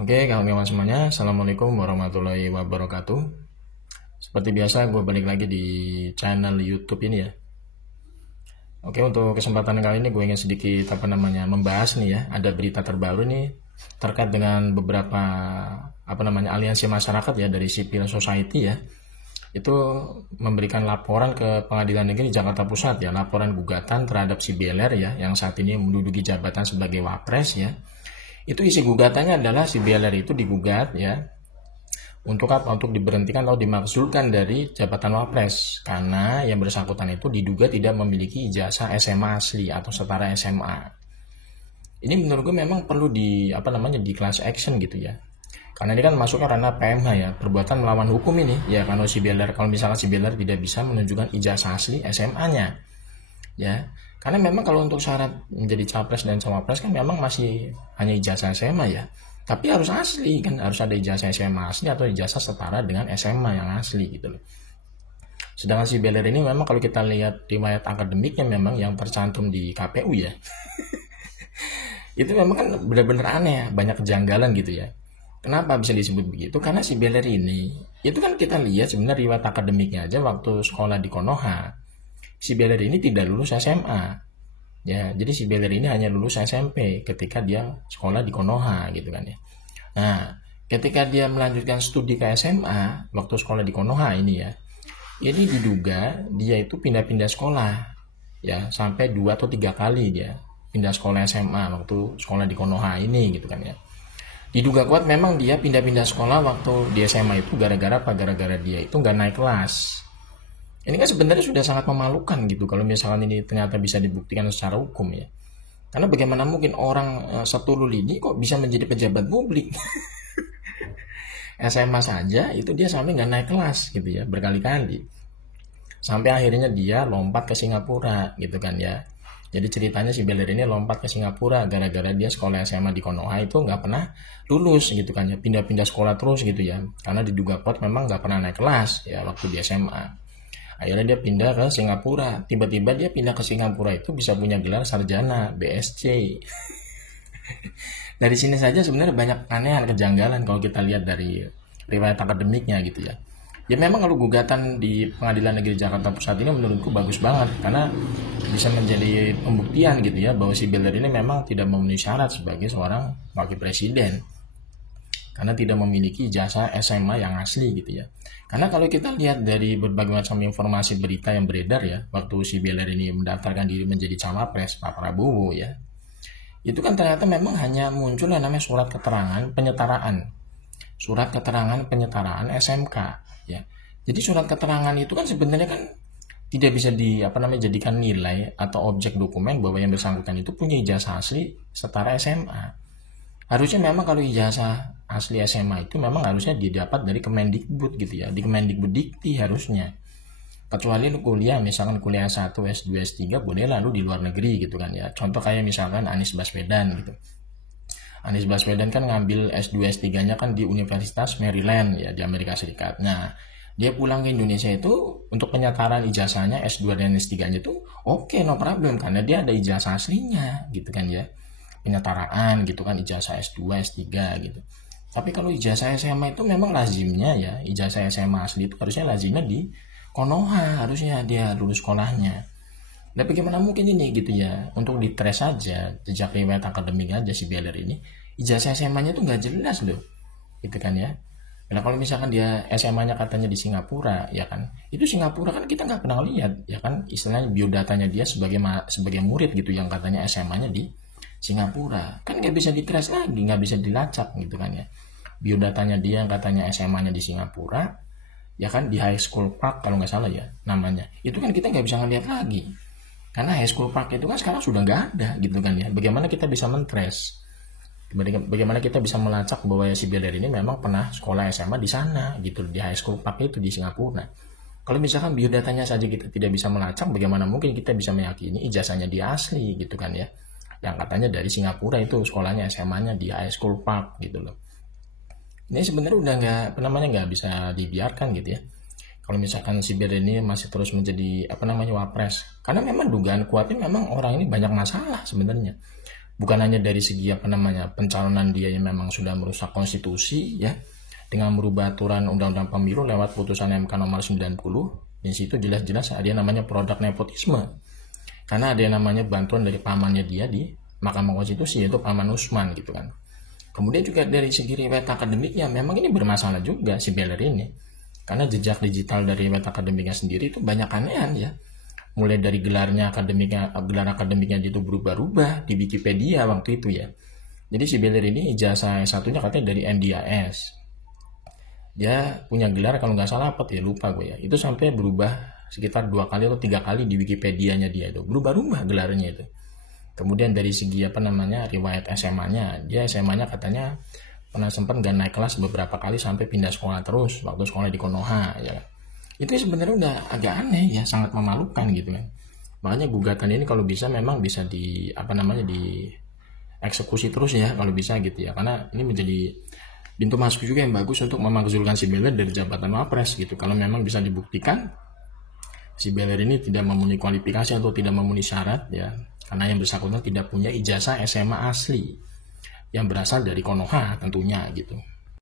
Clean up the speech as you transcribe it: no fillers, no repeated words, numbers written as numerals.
Oke, kawan-kawan semuanya, Assalamualaikum warahmatullahi wabarakatuh. Seperti biasa, gue balik lagi di channel YouTube ini ya. Oke, untuk kesempatan kali ini gue ingin sedikit membahas nih ya, ada berita terbaru nih terkait dengan beberapa aliansi masyarakat ya dari civil society ya. Itu memberikan laporan ke Pengadilan Negeri Jakarta Pusat ya, laporan gugatan terhadap si Beler ya, yang saat ini menduduki jabatan sebagai Wapres ya. Itu isi gugatannya adalah si Beler itu digugat ya, untuk apa? Untuk diberhentikan atau dimaksudkan dari jabatan Wapres karena yang bersangkutan itu diduga tidak memiliki ijazah SMA asli atau setara SMA. Ini menurut gue memang perlu di class action gitu ya. Karena ini kan masuknya ranah PMH ya, perbuatan melawan hukum ini ya, kalau misalnya si Beler tidak bisa menunjukkan ijazah asli SMA-nya ya. Karena memang kalau untuk syarat menjadi capres dan cawapres kan memang masih hanya ijazah SMA ya. Tapi harus asli kan, harus ada ijazah SMA asli atau ijazah setara dengan SMA yang asli gitu loh. Sedangkan si Beler ini memang kalau kita lihat riwayat akademiknya memang yang tercantum di KPU ya, itu memang kan benar-benar aneh ya, banyak kejanggalan gitu ya. Kenapa bisa disebut begitu? Karena si Beler ini, itu kan kita lihat sebenarnya riwayat akademiknya aja waktu sekolah di Konoha. Si Beler ini tidak lulus SMA. Ya, jadi si Beler ini hanya lulus SMP ketika dia sekolah di Konoha gitu kan ya. Nah, ketika dia melanjutkan studi ke SMA, waktu sekolah di Konoha ini ya, ini diduga dia itu pindah-pindah sekolah ya, sampai 2 atau 3 kali dia pindah sekolah SMA waktu sekolah di Konoha ini gitu kan ya. Diduga kuat memang dia pindah-pindah sekolah waktu di SMA itu gara-gara apa? Gara-gara dia itu nggak naik kelas. Ini kan sebenarnya sudah sangat memalukan gitu kalau misalkan ini ternyata bisa dibuktikan secara hukum ya. Karena bagaimana mungkin orang setulul ini kok bisa menjadi pejabat publik? SMA saja itu dia sampai nggak naik kelas gitu ya, berkali-kali. Sampai akhirnya dia lompat ke Singapura gitu kan ya. Jadi ceritanya si Beler ini lompat ke Singapura gara-gara dia sekolah SMA di Konoha itu nggak pernah lulus gitu kan ya, pindah-pindah sekolah terus gitu ya. Karena diduga kuat memang nggak pernah naik kelas ya waktu di SMA. Akhirnya dia pindah ke Singapura. Tiba-tiba dia pindah ke Singapura itu bisa punya gelar sarjana BSc. Dari sini saja sebenarnya banyak keanehan, kejanggalan kalau kita lihat dari riwayat akademiknya gitu ya. Ya memang kalau gugatan di Pengadilan Negeri Jakarta Pusat ini menurutku bagus banget karena bisa menjadi pembuktian gitu ya bahwa si Beler ini memang tidak memenuhi syarat sebagai seorang wakil presiden karena tidak memiliki ijazah SMA yang asli gitu ya. Karena kalau kita lihat dari berbagai macam informasi berita yang beredar ya, waktu si Beler ini mendaftarkan diri menjadi cawapres Pak Prabowo ya, itu kan ternyata memang hanya muncul yang namanya surat keterangan penyetaraan SMK ya. Jadi surat keterangan itu kan sebenarnya kan tidak bisa jadikan nilai atau objek dokumen bahwa yang bersangkutan itu punya ijazah asli setara SMA. Harusnya memang kalau ijazah asli SMA itu memang harusnya didapat dari Kemendikbud gitu ya, di Kemendikbud Dikti harusnya. Kecuali lu kuliah, misalkan kuliah S1, S2, S3 boleh lalu di luar negeri gitu kan ya. Contoh kayak misalkan Anies Baswedan gitu. Anies Baswedan kan ngambil S2, S3-nya kan di Universitas Maryland ya di Amerika Serikat. Nah, dia pulang ke Indonesia itu untuk penyetaran ijazahnya S2 dan S3-nya itu oke, no problem karena dia ada ijazah aslinya gitu kan ya. Penyetaraan gitu kan, ijazah S2, S3 gitu. Tapi kalau ijazah SMA itu memang lazimnya ya, ijazah SMA asli itu harusnya lazimnya di Konoha, harusnya dia lulus sekolahnya. Nah bagaimana mungkin ini gitu ya, untuk ditres saja jejak riwayat akademik aja si Beler ini, ijazah SMA-nya tuh nggak jelas loh, gitu kan ya. Nah kalau misalkan dia SMA-nya katanya di Singapura, ya kan, itu Singapura kan kita nggak pernah lihat, ya kan, istilahnya biodatanya dia sebagai murid gitu yang katanya SMA-nya di Singapura, kan nggak bisa ditres lagi, nggak bisa dilacak gitu kan ya. Biodatanya dia yang katanya SMA-nya di Singapura, ya kan di High School Park kalau nggak salah ya namanya, itu kan kita nggak bisa ngeliat lagi karena High School Park itu kan sekarang sudah nggak ada gitu kan ya. Bagaimana kita bisa mentres, bagaimana kita bisa melacak bahwa ya si Beler ini memang pernah sekolah SMA di sana gitu, di High School Park itu di Singapura. Kalau misalkan biodatanya saja kita tidak bisa melacak, bagaimana mungkin kita bisa meyakini ijazahnya dia asli gitu kan ya, yang katanya dari Singapura itu sekolahnya SMA-nya di High School Park gitu loh. Ini sebenarnya udah nggak bisa dibiarkan gitu ya. Kalau misalkan si Beler ini masih terus menjadi wapres, karena memang dugaan kuatnya memang orang ini banyak masalah sebenarnya, bukan hanya dari segi pencalonan dia yang memang sudah merusak konstitusi ya, dengan merubah aturan undang-undang pemilu lewat putusan MK nomor 90. Di situ jelas-jelas ada yang namanya produk nepotisme. Karena ada yang namanya bantuan dari pamannya dia di Mahkamah Konstitusi, yaitu Paman Usman gitu kan. Kemudian juga dari segi riwayat akademiknya memang ini bermasalah juga si Beller ini. Karena jejak digital dari riwayat akademiknya sendiri itu banyak anehan ya. Mulai dari gelar akademiknya itu berubah-ubah di Wikipedia waktu itu ya. Jadi si Beller ini ijazah S1-nya katanya dari MDIS. Dia punya gelar kalau nggak salah apa ya, lupa gue ya. Itu sampai berubah sekitar 2 kali atau 3 kali di Wikipedia-nya dia itu. Berubah-ubah gelarnya itu. Kemudian dari segi riwayat SMA-nya, dia SMA-nya katanya pernah sempat nggak naik kelas beberapa kali sampai pindah sekolah terus waktu sekolah di Konoha ya. Itu sebenarnya udah agak aneh ya, sangat memalukan gitu kan. Makanya gugatan ini kalau bisa memang bisa di dieksekusi terus ya kalau bisa gitu ya, karena ini menjadi pintu masuk juga yang bagus untuk memakzulkan si Beller dari jabatan Wapres gitu. Kalau memang bisa dibuktikan si Beller ini tidak memenuhi kualifikasi atau tidak memenuhi syarat ya, karena yang bersangkutan tidak punya ijazah SMA asli yang berasal dari Konoha tentunya gitu.